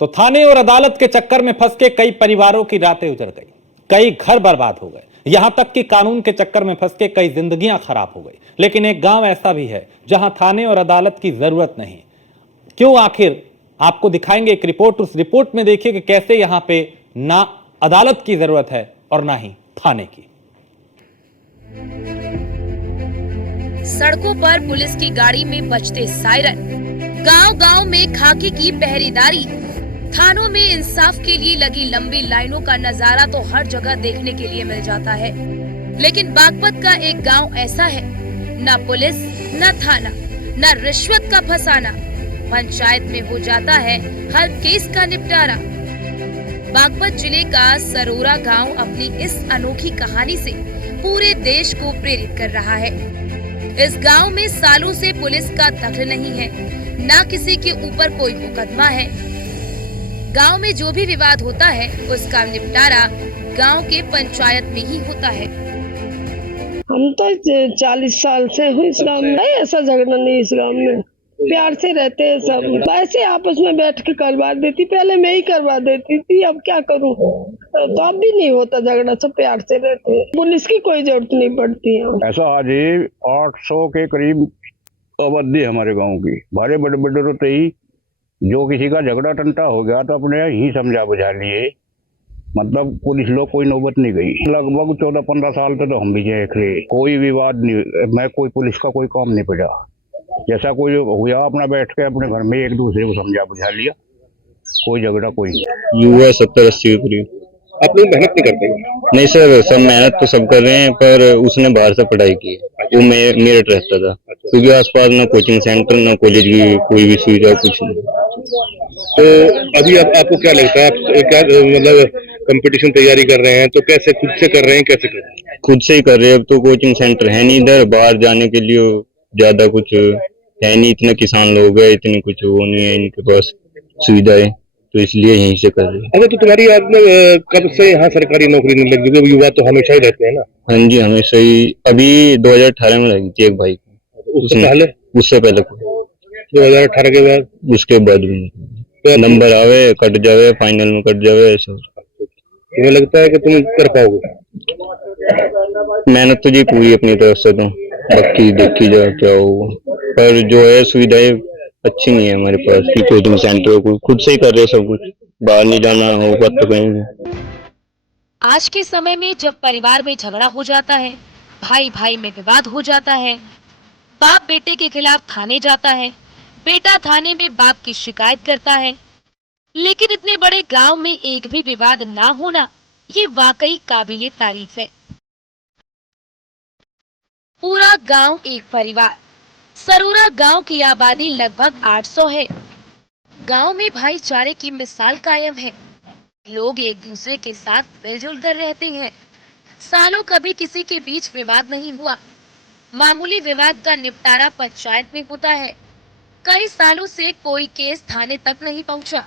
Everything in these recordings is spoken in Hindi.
तो थाने और अदालत के चक्कर में फंस के कई परिवारों की रातें उजड़ गई, कई घर बर्बाद हो गए, यहां तक कि कानून के चक्कर में फंस के कई जिंदगियां खराब हो गई। लेकिन एक गांव ऐसा भी है जहां थाने और अदालत की जरूरत नहीं। क्यों, आखिर आपको दिखाएंगे एक रिपोर्ट। उस रिपोर्ट में देखिए कि कैसे यहां पे ना अदालत की जरूरत है और ना ही थाने की। सड़कों पर पुलिस की गाड़ी में बजते सायरन, गांव-गांव में खाकी की पहरेदारी, थानों में इंसाफ के लिए लगी लंबी लाइनों का नजारा तो हर जगह देखने के लिए मिल जाता है। लेकिन बागपत का एक गांव ऐसा है, न पुलिस, न थाना, न रिश्वत का फसाना, पंचायत में हो जाता है हर केस का निपटारा। बागपत जिले का सरोरा गांव अपनी इस अनोखी कहानी से पूरे देश को प्रेरित कर रहा है। इस गांव में सालों से पुलिस का दखल नहीं है, ना किसी के ऊपर कोई मुकदमा है। गांव में जो भी विवाद होता है उसका निपटारा गांव के पंचायत में ही होता है। हम तो 40 साल से हूँ इस गांव में, ऐसा झगड़ा नहीं इस गांव में, प्यार से रहते हैं सब। ऐसे आपस में बैठ के करवा देती, पहले मैं ही करवा देती थी, अब क्या करूँ। तो अब भी नहीं होता झगड़ा, सब प्यार से रहते हैं, पुलिस की कोई जरूरत नहीं पड़ती है। ऐसा आज 800 के करीब आबादी हमारे गांव की, बड़े बड़े बड़े रहते ही जो किसी का झगड़ा टंटा हो गया तो अपने ही समझा बुझा लिए, मतलब पुलिस लोग कोई नौबत नहीं गई। लगभग 14-15 साल तो हम भी देख रहे, कोई विवाद नहीं, मैं कोई पुलिस का कोई काम नहीं पड़ा। जैसा कोई हुआ अपना बैठ के अपने घर में एक दूसरे को समझा बुझा लिया, कोई झगड़ा कोई नहीं। युवा 70-80 के करीब। आप लोग मेहनत नहीं करते? नहीं सर, सब मेहनत तो सब कर रहे हैं, पर उसने बाहर से पढ़ाई की है, वो मेरठ रहता था, क्योंकि आसपास ना कोचिंग सेंटर ना कॉलेज की कोई भी सुविधा कुछ नहीं। तो अभी आपको क्या लगता है, आप क्या मतलब कंपटीशन तैयारी कर रहे हैं तो कैसे खुद से कर रहे हैं, कैसे कर रहे हैं? खुद से ही कर रहे हैं। अब तो कोचिंग सेंटर है नहीं इधर, बाहर जाने के लिए ज्यादा कुछ है नहीं, इतने किसान लोग हैं, इतनी कुछ वो नहीं है इनके पास सुविधाएं, तो इसलिए यहीं से कर रहे हैं। अगर तो तुम्हारी कब से यहाँ सरकारी नौकरी नहीं लगी? क्योंकि युवा तो हमेशा ही रहते हैं ना। हाँ जी, हमेशा ही। अभी 2018 में लगी थी एक भाई को, उससे पहले 2018 के बाद? उसके बाद भी नंबर आवे कट जावे, फाइनल में कट जावे, ऐसा। तुम्हें लगता है कि तुम कर पाओगे? मेहनत तो जी पूरी अपनी तरफ से, तो बाकी देखी जाए क्या हो, पर जो है सुविधाएं अच्छी नहीं है हमारे पास कि कोचिंग सेंटर को खुद से ही कर रहे सब कुछ, बाहर नहीं जाना होगा तो कहीं। आज के समय में जब परिवार में झगड़ा हो जाता है, भाई भाई में विवाद हो जाता है, बाप बेटे के खिलाफ थाने जाता है, बेटा थाने में बाप की शिकायत करता है, लेकिन इतने बड़े गांव में एक भी विवाद ना होना, ये वाकई काबिले तारीफ है। पूरा गांव एक परिवार। सरोरा गांव की आबादी लगभग 800 है। गांव में भाईचारे की मिसाल कायम है। लोग एक दूसरे के साथ मिलजुल कर रहते हैं। सालों कभी किसी के बीच विवाद नहीं हुआ। मामूली विवाद का निपटारा पंचायत में होता है। कई सालों से कोई केस थाने तक नहीं पहुंचा।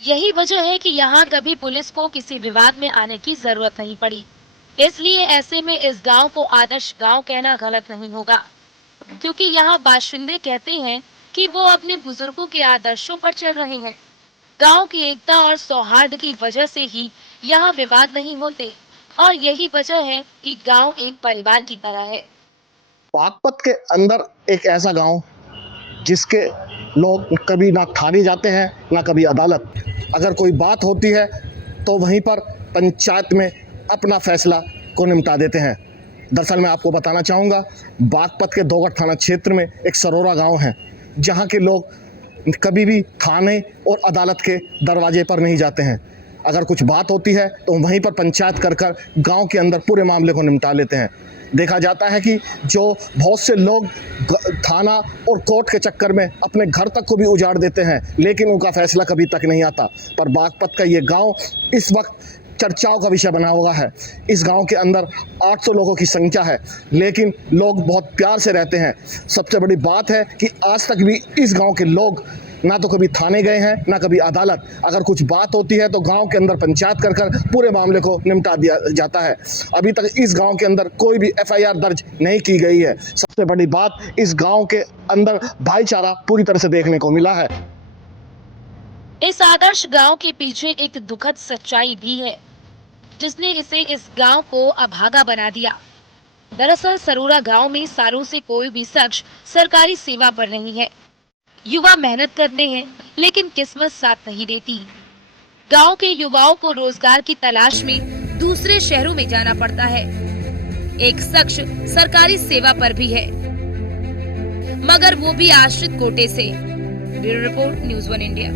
यही वजह है कि यहाँ कभी पुलिस को किसी विवाद में आने की जरूरत नहीं पड़ी। इसलिए ऐसे में इस गांव को आदर्श गांव कहना गलत नहीं होगा, क्योंकि यहाँ बाशिंदे कहते हैं कि वो अपने बुजुर्गों के आदर्शों पर चल रहे हैं। गांव की एकता और सौहार्द की वजह से ही यहाँ विवाद नहीं होते, और यही वजह है कि गांव एक परिवार की तरह है। बागपत के अंदर एक ऐसा गांव जिसके लोग कभी ना थाने जाते हैं ना कभी अदालत। अगर कोई बात होती है तो वहीं पर पंचायत में अपना फैसला को निपटा देते हैं। दरअसल मैं आपको बताना चाहूँगा, बागपत के दोगढ़ थाना क्षेत्र में एक सरोरा गांव है, जहां के लोग कभी भी थाने और अदालत के दरवाजे पर नहीं जाते हैं। अगर कुछ बात होती है तो वहीं पर पंचायत कर गांव के अंदर पूरे मामले को निपटा लेते हैं। देखा जाता है कि जो बहुत से लोग थाना और कोर्ट के चक्कर में अपने घर तक को भी उजाड़ देते हैं, लेकिन उनका फैसला कभी तक नहीं आता। पर बागपत का ये गांव इस वक्त चर्चाओं का विषय बना हुआ है। इस गांव के अंदर 800 लोगों की संख्या है, लेकिन लोग बहुत प्यार से रहते हैं। सबसे बड़ी बात है कि आज तक भी इस गांव के लोग ना तो कभी थाने गए हैं ना कभी अदालत। अगर कुछ बात होती है तो गांव के अंदर पंचायत कर कर पूरे मामले को निपटा दिया जाता है। अभी तक इस गांव के अंदर कोई भी FIR दर्ज नहीं की गई है। सबसे बड़ी बात, इस गांव के अंदर भाईचारा पूरी तरह से देखने को मिला है। इस आदर्श गांव के पीछे एक दुखद सच्चाई भी है, जिसने इस गांव को अभागा बना दिया। दरअसल सरोरा गांव में सालों से कोई भी शख्स सरकारी सेवा पर नहीं है। युवा मेहनत करते हैं, लेकिन किस्मत साथ नहीं देती। गांव के युवाओं को रोजगार की तलाश में दूसरे शहरों में जाना पड़ता है। एक शख्स सरकारी सेवा पर भी है, मगर वो भी आश्रित कोटे से। Bureau report, news 1 India.